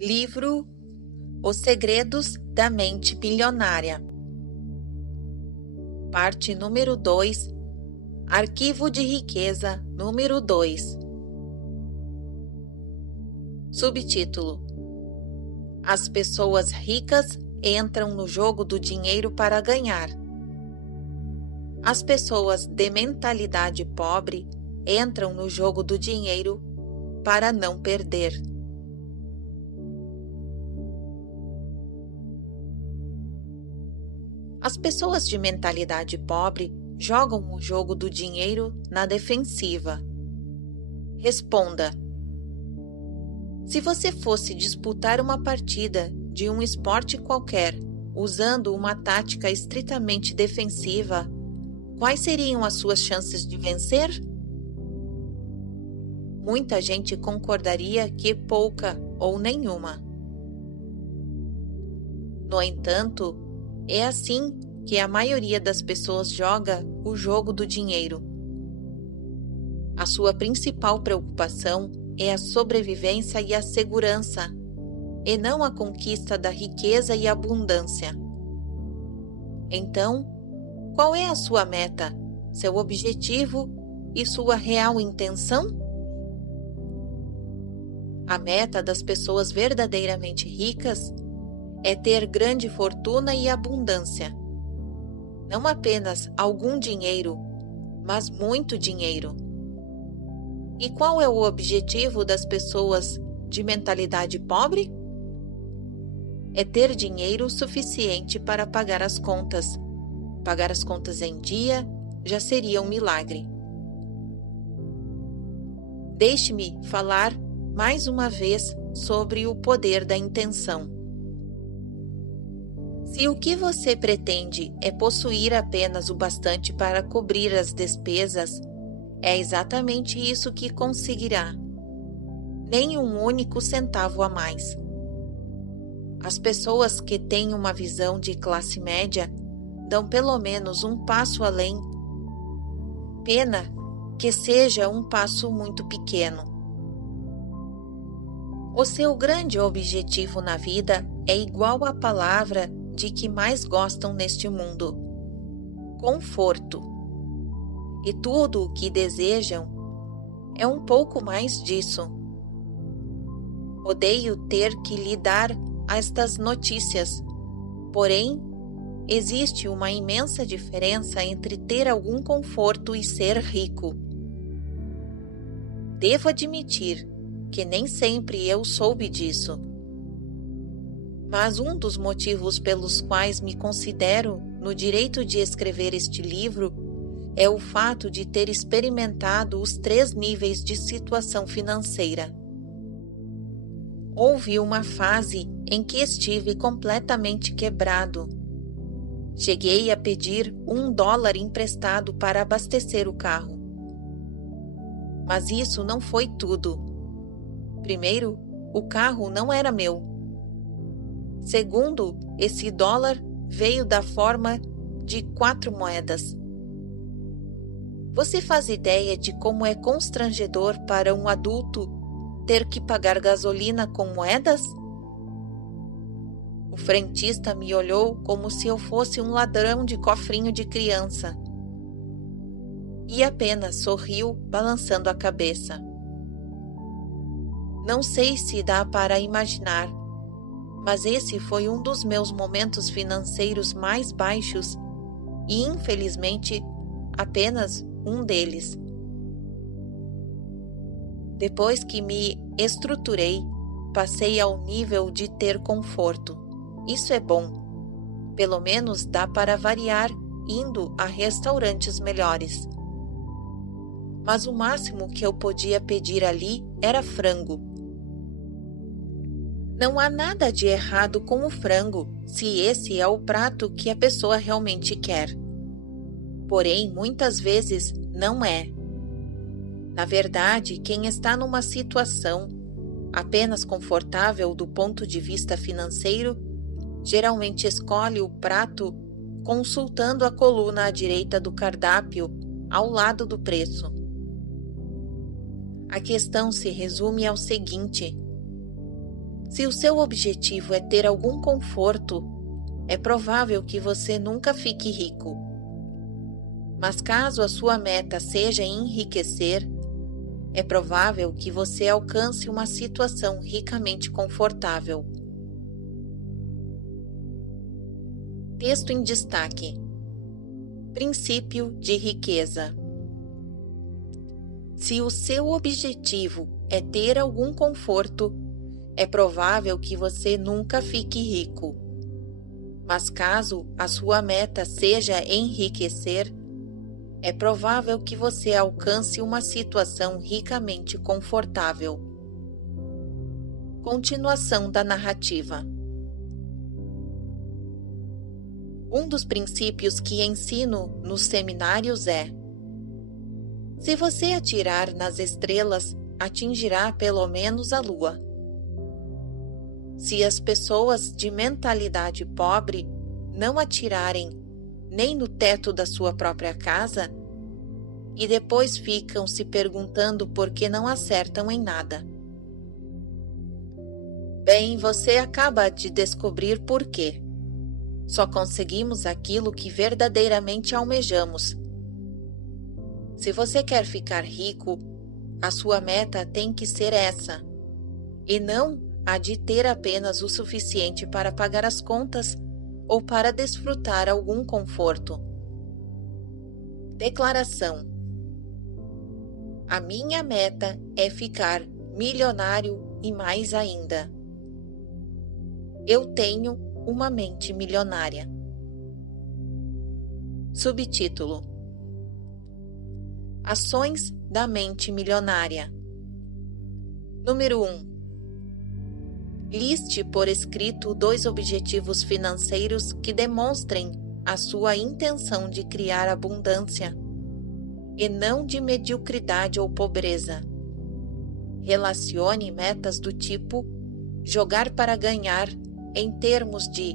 Livro Os Segredos da Mente Bilionária. Parte número 2. Arquivo de riqueza número 2. Subtítulo: As pessoas ricas entram no jogo do dinheiro para ganhar. As pessoas de mentalidade pobre entram no jogo do dinheiro para não perder. As pessoas de mentalidade pobre jogam o jogo do dinheiro na defensiva. Responda: se você fosse disputar uma partida de um esporte qualquer usando uma tática estritamente defensiva, quais seriam as suas chances de vencer? Muita gente concordaria que pouca ou nenhuma. No entanto, é assim que a maioria das pessoas joga o jogo do dinheiro. A sua principal preocupação é a sobrevivência e a segurança, e não a conquista da riqueza e abundância. Então, qual é a sua meta, seu objetivo e sua real intenção? A meta das pessoas verdadeiramente ricas é ter grande fortuna e abundância. Não apenas algum dinheiro, mas muito dinheiro. E qual é o objetivo das pessoas de mentalidade pobre? É ter dinheiro suficiente para pagar as contas. Pagar as contas em dia já seria um milagre. Deixe-me falar mais uma vez sobre o poder da intenção. Se o que você pretende é possuir apenas o bastante para cobrir as despesas, é exatamente isso que conseguirá. Nem um único centavo a mais. As pessoas que têm uma visão de classe média dão pelo menos um passo além. Pena que seja um passo muito pequeno. O seu grande objetivo na vida é igual à palavra de que mais gostam neste mundo: conforto. E tudo o que desejam é um pouco mais disso. Odeio ter que lhe dar estas notícias, porém, existe uma imensa diferença entre ter algum conforto e ser rico. Devo admitir que nem sempre eu soube disso. Mas um dos motivos pelos quais me considero no direito de escrever este livro é o fato de ter experimentado os 3 níveis de situação financeira. Houve uma fase em que estive completamente quebrado. Cheguei a pedir $1 emprestado para abastecer o carro. Mas isso não foi tudo. Primeiro, o carro não era meu. Segundo, esse dólar veio da forma de 4 moedas. Você faz ideia de como é constrangedor para um adulto ter que pagar gasolina com moedas? O frentista me olhou como se eu fosse um ladrão de cofrinho de criança. E apenas sorriu, balançando a cabeça. Não sei se dá para imaginar, mas esse foi um dos meus momentos financeiros mais baixos e, infelizmente, apenas um deles. Depois que me estruturei, passei ao nível de ter conforto. Isso é bom. Pelo menos dá para variar indo a restaurantes melhores. Mas o máximo que eu podia pedir ali era frango. Não há nada de errado com o frango, se esse é o prato que a pessoa realmente quer. Porém, muitas vezes não é. Na verdade, quem está numa situação apenas confortável do ponto de vista financeiro, geralmente escolhe o prato consultando a coluna à direita do cardápio, ao lado do preço. A questão se resume ao seguinte: Se o seu objetivo é ter algum conforto, é provável que você nunca fique rico. Mas caso a sua meta seja enriquecer, é provável que você alcance uma situação ricamente confortável. Texto em destaque. Princípio de riqueza. Se o seu objetivo é ter algum conforto, é provável que você nunca fique rico. Mas caso a sua meta seja enriquecer, é provável que você alcance uma situação ricamente confortável. Continuação da narrativa. Um dos princípios que ensino nos seminários é: se você atirar nas estrelas, atingirá pelo menos a lua. Se as pessoas de mentalidade pobre não atirarem nem no teto da sua própria casa, e depois ficam se perguntando por que não acertam em nada. Bem, você acaba de descobrir por quê. Só conseguimos aquilo que verdadeiramente almejamos. Se você quer ficar rico, a sua meta tem que ser essa, e não a de ter apenas o suficiente para pagar as contas ou para desfrutar algum conforto. Declaração: a minha meta é ficar milionário e mais ainda. Eu tenho uma mente milionária. Subtítulo: Ações da mente milionária. Número 1. Liste por escrito 2 objetivos financeiros que demonstrem a sua intenção de criar abundância e não de mediocridade ou pobreza. Relacione metas do tipo jogar para ganhar em termos de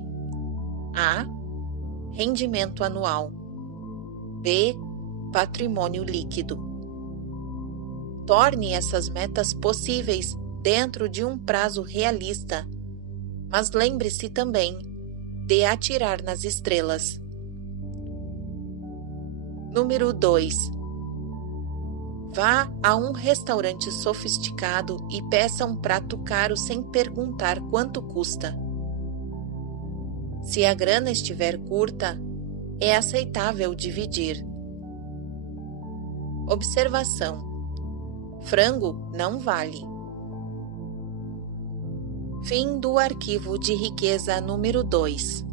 A. Rendimento anual, B. Patrimônio líquido. Torne essas metas possíveis dentro de um prazo realista, mas lembre-se também de atirar nas estrelas. Número 2. Vá a um restaurante sofisticado e peça um prato caro sem perguntar quanto custa. Se a grana estiver curta, é aceitável dividir. Observação: frango não vale. Fim do arquivo de riqueza número 2.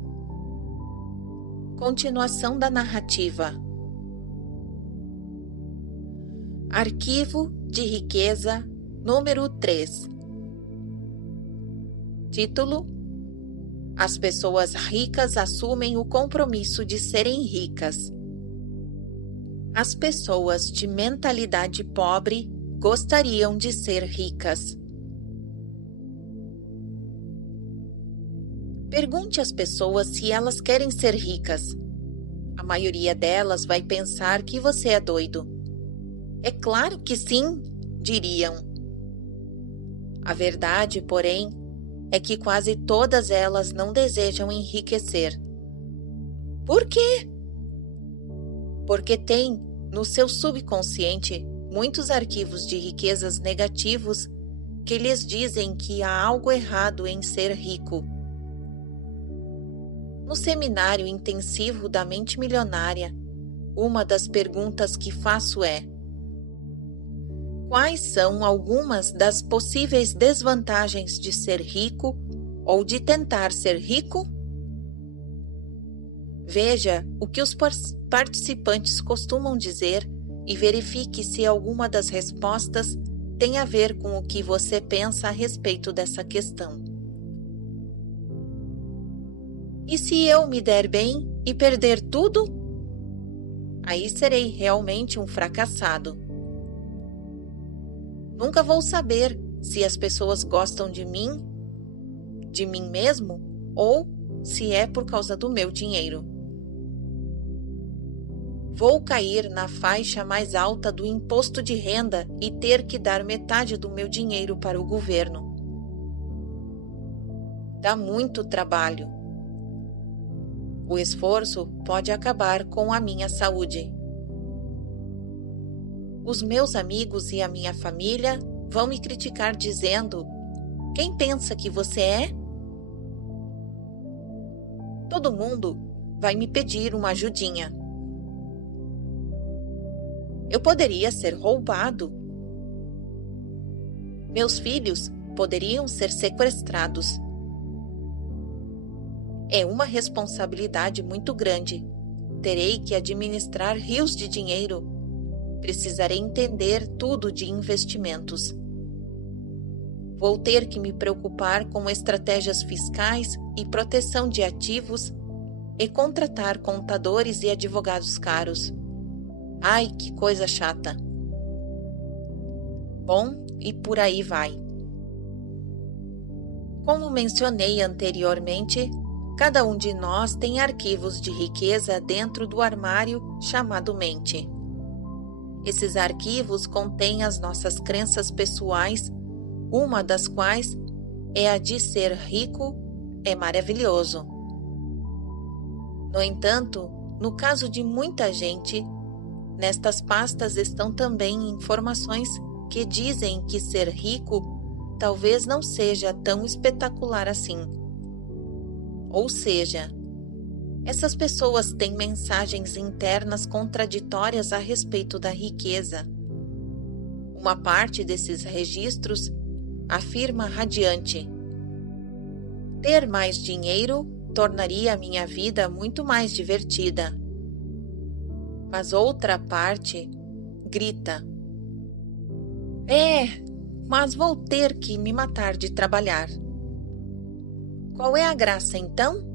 Continuação da narrativa. Arquivo de riqueza número 3. Título: As pessoas ricas assumem o compromisso de serem ricas. As pessoas de mentalidade pobre gostariam de ser ricas. Pergunte às pessoas se elas querem ser ricas. A maioria delas vai pensar que você é doido. É claro que sim, diriam. A verdade, porém, é que quase todas elas não desejam enriquecer. Por quê? Porque tem, no seu subconsciente, muitos arquivos de riquezas negativos que lhes dizem que há algo errado em ser rico. No seminário intensivo da mente milionária, uma das perguntas que faço é: quais são algumas das possíveis desvantagens de ser rico ou de tentar ser rico? Veja o que os participantes costumam dizer e verifique se alguma das respostas tem a ver com o que você pensa a respeito dessa questão. E se eu me der bem e perder tudo? Aí serei realmente um fracassado. Nunca vou saber se as pessoas gostam de mim mesmo, ou se é por causa do meu dinheiro. Vou cair na faixa mais alta do imposto de renda e ter que dar metade do meu dinheiro para o governo. Dá muito trabalho. O esforço pode acabar com a minha saúde. Os meus amigos e a minha família vão me criticar dizendo: quem pensa que você é? Todo mundo vai me pedir uma ajudinha. Eu poderia ser roubado. Meus filhos poderiam ser sequestrados. É uma responsabilidade muito grande. Terei que administrar rios de dinheiro. Precisarei entender tudo de investimentos. Vou ter que me preocupar com estratégias fiscais e proteção de ativos e contratar contadores e advogados caros. Ai, que coisa chata! Bom, e por aí vai. Como mencionei anteriormente, cada um de nós tem arquivos de riqueza dentro do armário chamado mente. Esses arquivos contêm as nossas crenças pessoais, uma das quais é a de ser rico é maravilhoso. No entanto, no caso de muita gente, nestas pastas estão também informações que dizem que ser rico talvez não seja tão espetacular assim. Ou seja, essas pessoas têm mensagens internas contraditórias a respeito da riqueza. Uma parte desses registros afirma radiante: ter mais dinheiro tornaria a minha vida muito mais divertida. Mas outra parte grita: mas vou ter que me matar de trabalhar. Qual é a graça então?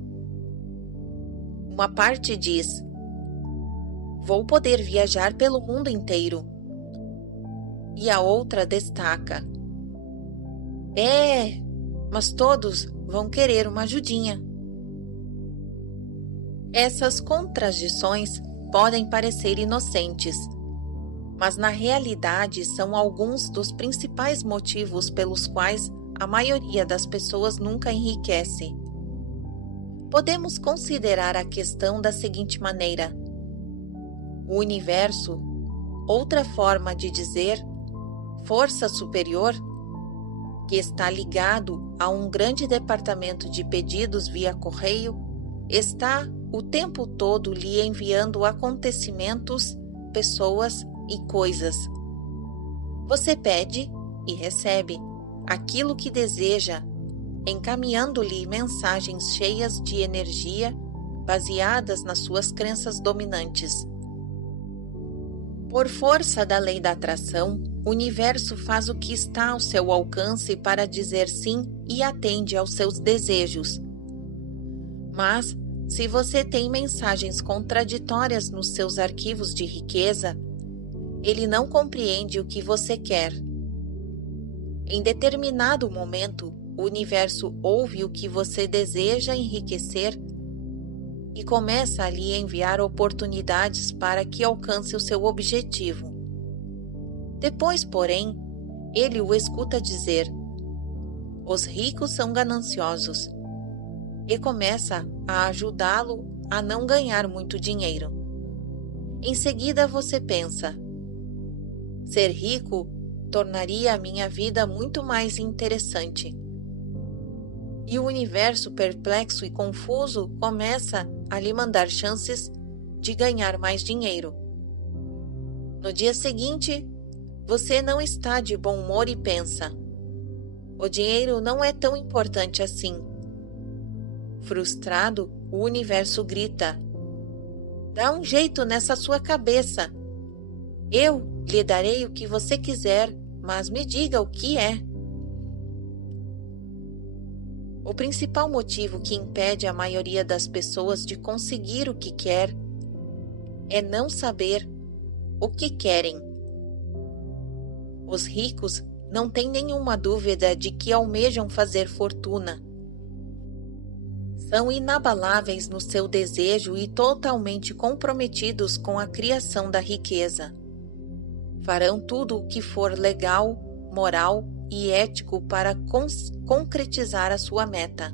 Uma parte diz: vou poder viajar pelo mundo inteiro. E a outra destaca: mas todos vão querer uma ajudinha. Essas contradições podem parecer inocentes, mas na realidade são alguns dos principais motivos pelos quais a maioria das pessoas nunca enriquece. Podemos considerar a questão da seguinte maneira: o universo, outra forma de dizer força superior, que está ligado a um grande departamento de pedidos via correio, está o tempo todo lhe enviando acontecimentos, pessoas e coisas. Você pede e recebe aquilo que deseja, encaminhando-lhe mensagens cheias de energia, baseadas nas suas crenças dominantes. Por força da lei da atração, o universo faz o que está ao seu alcance para dizer sim e atende aos seus desejos. Mas, se você tem mensagens contraditórias nos seus arquivos de riqueza, ele não compreende o que você quer. Em determinado momento, o universo ouve o que você deseja enriquecer e começa a lhe enviar oportunidades para que alcance o seu objetivo. Depois, porém, ele o escuta dizer: os ricos são gananciosos, e começa a ajudá-lo a não ganhar muito dinheiro. Em seguida você pensa: ser rico tornaria a minha vida muito mais interessante. E o universo, perplexo e confuso, começa a lhe mandar chances de ganhar mais dinheiro. No dia seguinte, você não está de bom humor e pensa: o dinheiro não é tão importante assim. Frustrado, o universo grita: dá um jeito nessa sua cabeça. Eu lhe darei o que você quiser, mas me diga o que é. O principal motivo que impede a maioria das pessoas de conseguir o que quer é não saber o que querem. Os ricos não têm nenhuma dúvida de que almejam fazer fortuna. São inabaláveis no seu desejo e totalmente comprometidos com a criação da riqueza. Farão tudo o que for legal, moral e ético para concretizar a sua meta.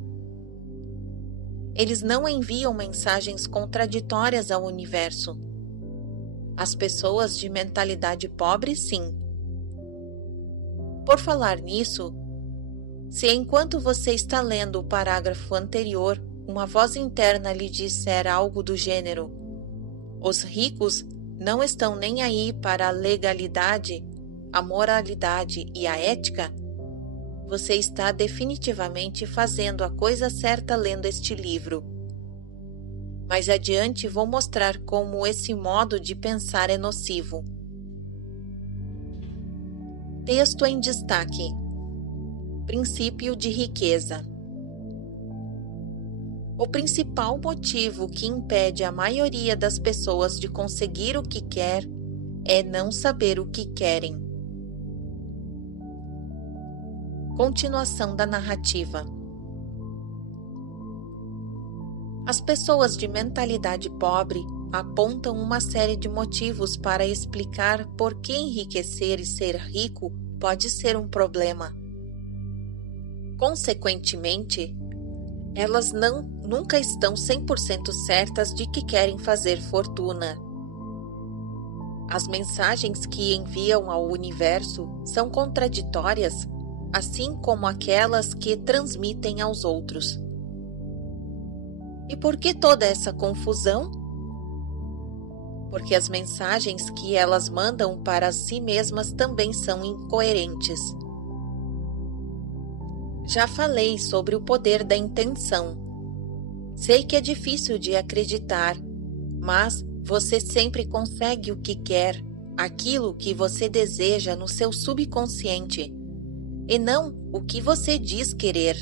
Eles não enviam mensagens contraditórias ao universo. As pessoas de mentalidade pobre, sim. Por falar nisso, se enquanto você está lendo o parágrafo anterior, uma voz interna lhe disser algo do gênero: os ricos não estão nem aí para a legalidade, a moralidade e a ética, você está definitivamente fazendo a coisa certa lendo este livro. Mais adiante vou mostrar como esse modo de pensar é nocivo. Texto em destaque. Princípio de riqueza. O principal motivo que impede a maioria das pessoas de conseguir o que quer é não saber o que querem. Continuação da narrativa. As pessoas de mentalidade pobre apontam uma série de motivos para explicar por que enriquecer e ser rico pode ser um problema. Consequentemente, elas nunca estão 100% certas de que querem fazer fortuna. As mensagens que enviam ao universo são contraditórias, assim como aquelas que transmitem aos outros. E por que toda essa confusão? Porque as mensagens que elas mandam para si mesmas também são incoerentes. Já falei sobre o poder da intenção. Sei que é difícil de acreditar, mas você sempre consegue o que quer, aquilo que você deseja no seu subconsciente, e não o que você diz querer.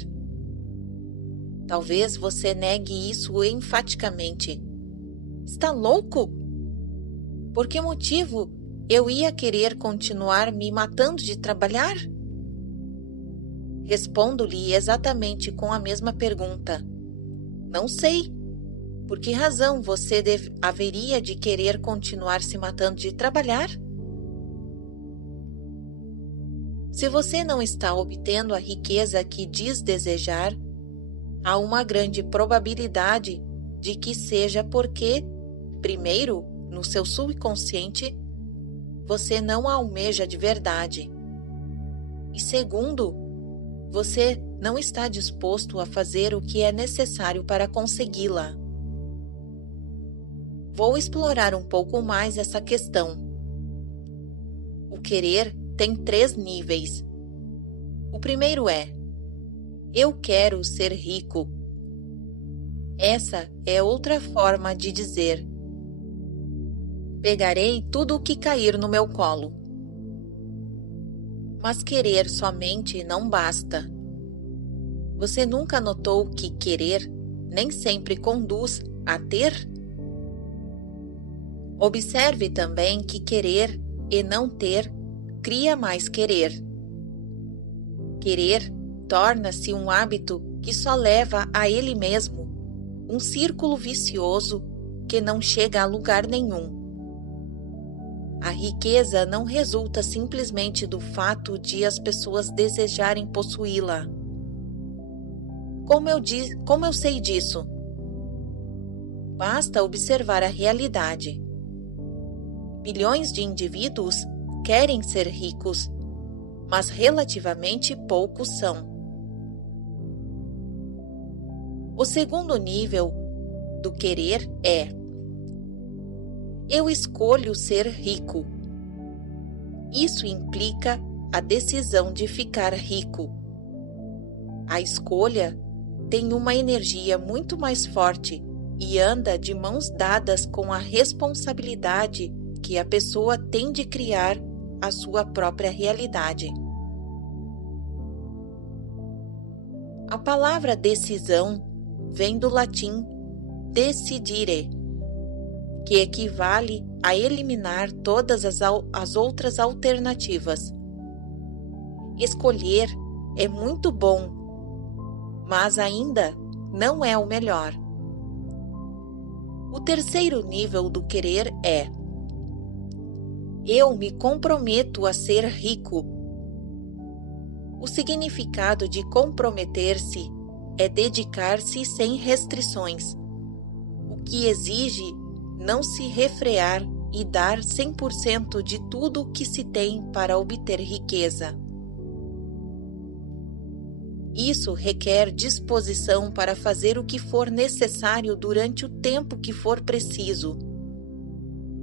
Talvez você negue isso enfaticamente. Está louco? Por que motivo eu ia querer continuar me matando de trabalhar? Respondo-lhe exatamente com a mesma pergunta. Não sei. Por que razão você haveria de querer continuar se matando de trabalhar? Se você não está obtendo a riqueza que diz desejar, há uma grande probabilidade de que seja porque, primeiro, no seu subconsciente, você não a almeja de verdade. E segundo, você não está disposto a fazer o que é necessário para consegui-la. Vou explorar um pouco mais essa questão. O querer tem 3 níveis. O primeiro é: eu quero ser rico. Essa é outra forma de dizer: pegarei tudo o que cair no meu colo. Mas querer somente não basta. Você nunca notou que querer nem sempre conduz a ter? Observe também que querer e não ter cria mais querer. Querer torna-se um hábito que só leva a ele mesmo, um círculo vicioso que não chega a lugar nenhum. A riqueza não resulta simplesmente do fato de as pessoas desejarem possuí-la. Como eu sei disso? Basta observar a realidade. Bilhões de indivíduos querem ser ricos, mas relativamente poucos são. O segundo nível do querer é: eu escolho ser rico. Isso implica a decisão de ficar rico. A escolha tem uma energia muito mais forte e anda de mãos dadas com a responsabilidade que a pessoa tem de criar a sua própria realidade. A palavra decisão vem do latim decidere, que equivale a eliminar todas as outras alternativas. Escolher é muito bom, mas ainda não é o melhor. O terceiro nível do querer é: eu me comprometo a ser rico. O significado de comprometer-se é dedicar-se sem restrições, o que exige não se refrear e dar 100% de tudo o que se tem para obter riqueza. Isso requer disposição para fazer o que for necessário durante o tempo que for preciso.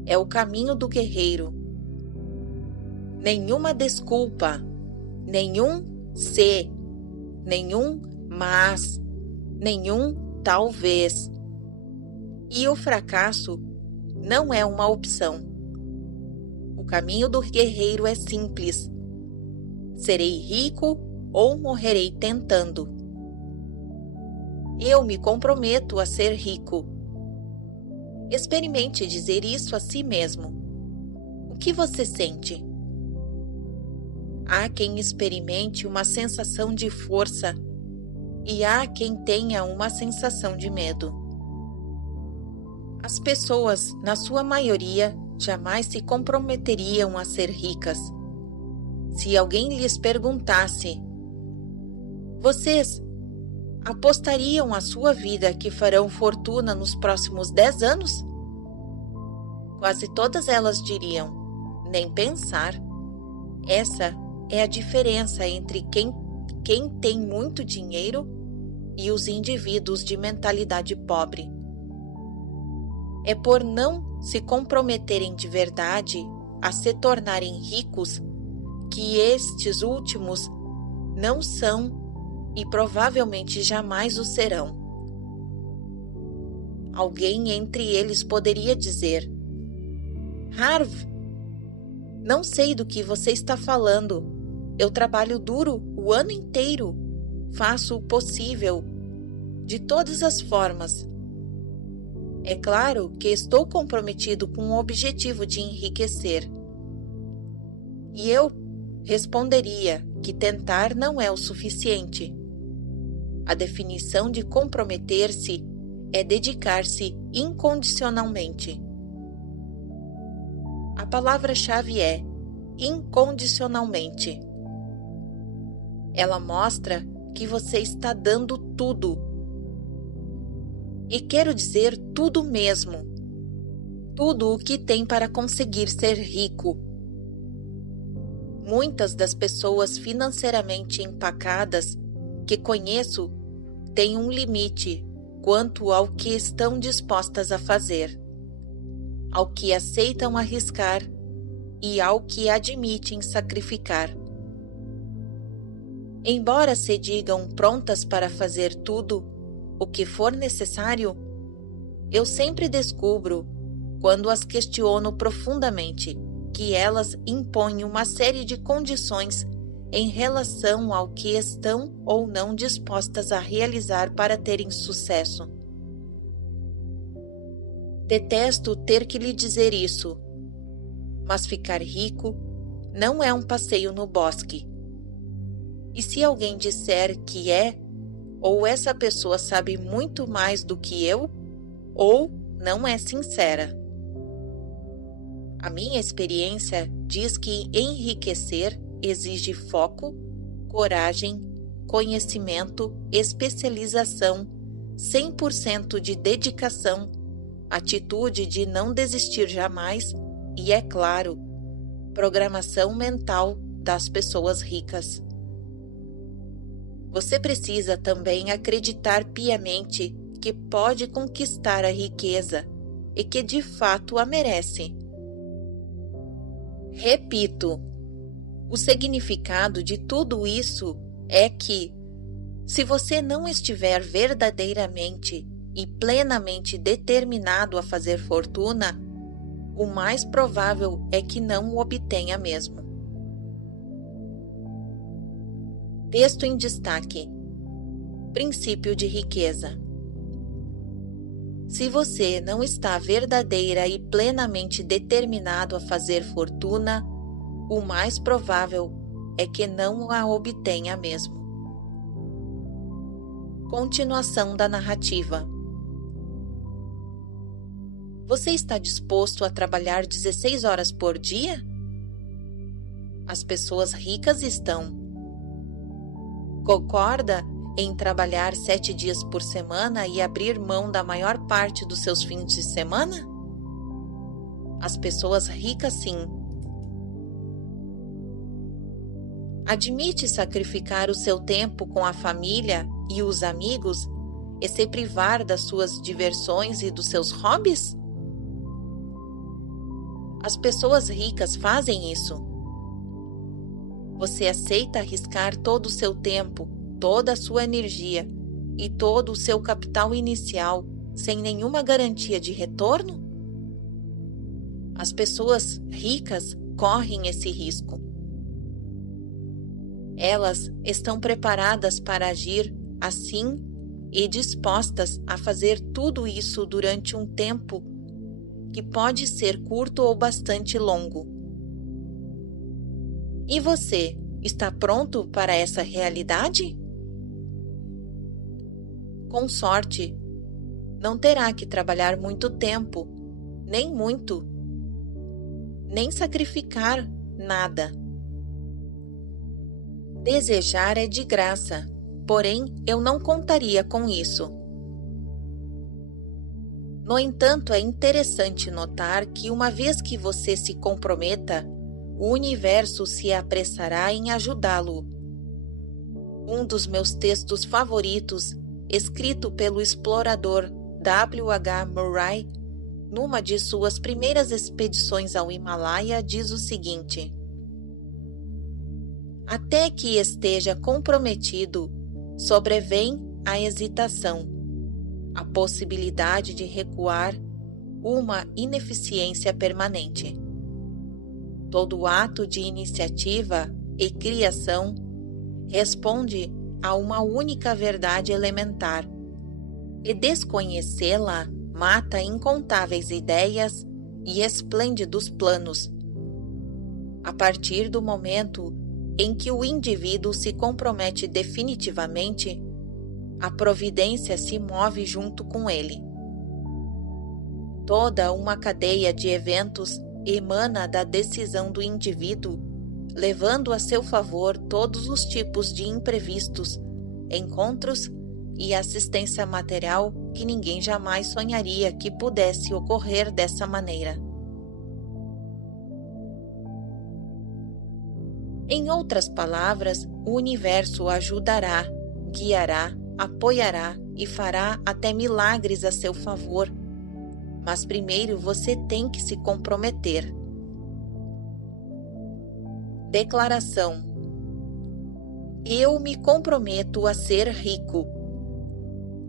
É o caminho do guerreiro. Nenhuma desculpa, nenhum se, nenhum mas, nenhum talvez. E o fracasso não é uma opção. O caminho do guerreiro é simples. Serei rico ou morrerei tentando. Eu me comprometo a ser rico. Experimente dizer isso a si mesmo. O que você sente? Há quem experimente uma sensação de força e há quem tenha uma sensação de medo. As pessoas, na sua maioria, jamais se comprometeriam a ser ricas. Se alguém lhes perguntasse: vocês apostariam a sua vida que farão fortuna nos próximos 10 anos? Quase todas elas diriam: nem pensar. Essa é a diferença entre quem tem muito dinheiro e os indivíduos de mentalidade pobre. É por não se comprometerem de verdade a se tornarem ricos que estes últimos não são e provavelmente jamais o serão. Alguém entre eles poderia dizer: Harv, não sei do que você está falando. Eu trabalho duro o ano inteiro. Faço o possível, de todas as formas. É claro que estou comprometido com o objetivo de enriquecer. E eu responderia que tentar não é o suficiente. A definição de comprometer-se é dedicar-se incondicionalmente. A palavra-chave é incondicionalmente. Ela mostra que você está dando tudo. E quero dizer tudo mesmo. Tudo o que tem para conseguir ser rico. Muitas das pessoas financeiramente empacadas que conheço têm um limite quanto ao que estão dispostas a fazer, ao que aceitam arriscar e ao que admitem sacrificar. Embora se digam prontas para fazer tudo o que for necessário, eu sempre descubro, quando as questiono profundamente, que elas impõem uma série de condições em relação ao que estão ou não dispostas a realizar para terem sucesso. Detesto ter que lhe dizer isso, mas ficar rico não é um passeio no bosque. E se alguém disser que é, ou essa pessoa sabe muito mais do que eu, ou não é sincera. A minha experiência diz que enriquecer exige foco, coragem, conhecimento, especialização, 100% de dedicação, atitude de não desistir jamais e, é claro, programação mental das pessoas ricas. Você precisa também acreditar piamente que pode conquistar a riqueza e que de fato a merece. Repito, o significado de tudo isso é que, se você não estiver verdadeiramente e plenamente determinado a fazer fortuna, o mais provável é que não o obtenha mesmo. Texto em destaque. Princípio de riqueza. Se você não está verdadeira e plenamente determinado a fazer fortuna, o mais provável é que não a obtenha mesmo. Continuação da narrativa. Você está disposto a trabalhar 16 horas por dia? As pessoas ricas estão. Concorda em trabalhar 7 dias por semana e abrir mão da maior parte dos seus fins de semana? As pessoas ricas, sim. Admite sacrificar o seu tempo com a família e os amigos e se privar das suas diversões e dos seus hobbies? As pessoas ricas fazem isso. Você aceita arriscar todo o seu tempo, toda a sua energia e todo o seu capital inicial sem nenhuma garantia de retorno? As pessoas ricas correm esse risco. Elas estão preparadas para agir assim e dispostas a fazer tudo isso durante um tempo que pode ser curto ou bastante longo. E você, está pronto para essa realidade? Com sorte, não terá que trabalhar muito tempo, nem muito, nem sacrificar nada. Desejar é de graça, porém eu não contaria com isso. No entanto, é interessante notar que uma vez que você se comprometa, o universo se apressará em ajudá-lo. Um dos meus textos favoritos, escrito pelo explorador W. H. Murray, numa de suas primeiras expedições ao Himalaia, diz o seguinte: até que esteja comprometido, sobrevém a hesitação, a possibilidade de recuar, uma ineficiência permanente. Todo ato de iniciativa e criação responde a uma única verdade elementar, e desconhecê-la mata incontáveis ideias e esplêndidos planos. A partir do momento em que o indivíduo se compromete definitivamente, a providência se move junto com ele. Toda uma cadeia de eventos emana da decisão do indivíduo, levando a seu favor todos os tipos de imprevistos, encontros e assistência material que ninguém jamais sonharia que pudesse ocorrer dessa maneira. Em outras palavras, o universo ajudará, guiará, apoiará e fará até milagres a seu favor. Mas primeiro você tem que se comprometer. Declaração: eu me comprometo a ser rico.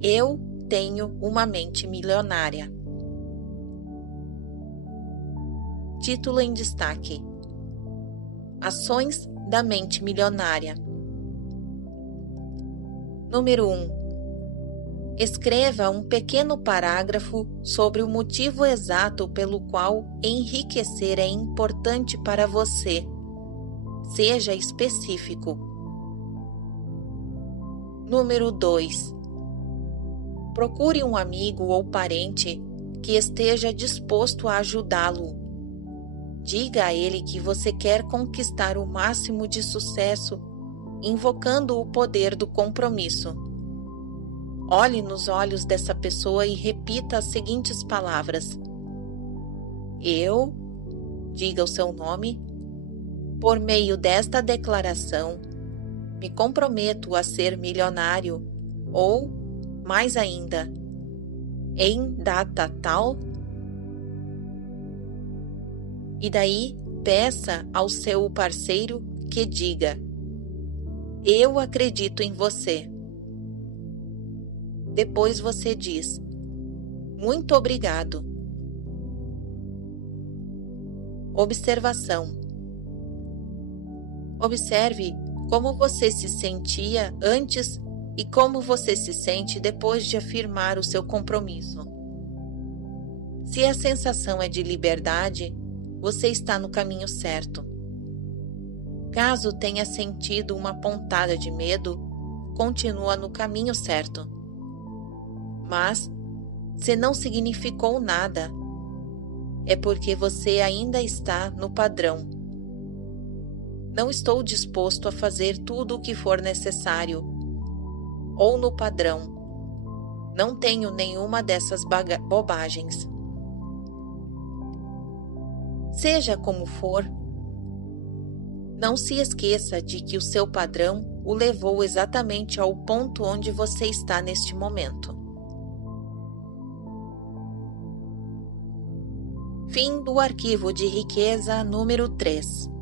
Eu tenho uma mente milionária. Título em destaque: Ações da mente milionária. Número 1. Escreva um pequeno parágrafo sobre o motivo exato pelo qual enriquecer é importante para você. Seja específico. Número 2. Procure um amigo ou parente que esteja disposto a ajudá-lo. Diga a ele que você quer conquistar o máximo de sucesso, invocando o poder do compromisso. Olhe nos olhos dessa pessoa e repita as seguintes palavras: eu, diga o seu nome, por meio desta declaração, me comprometo a ser milionário, ou, mais ainda, em data tal. E daí, peça ao seu parceiro que diga: eu acredito em você. Depois você diz: muito obrigado. Observação: observe como você se sentia antes e como você se sente depois de afirmar o seu compromisso. Se a sensação é de liberdade, você está no caminho certo. Caso tenha sentido uma pontada de medo, continua no caminho certo. Mas, se não significou nada, é porque você ainda está no padrão. Não estou disposto a fazer tudo o que for necessário. ou no padrão. Não tenho nenhuma dessas bobagens. Seja como for, não se esqueça de que o seu padrão o levou exatamente ao ponto onde você está neste momento. Fim do arquivo de riqueza número 3.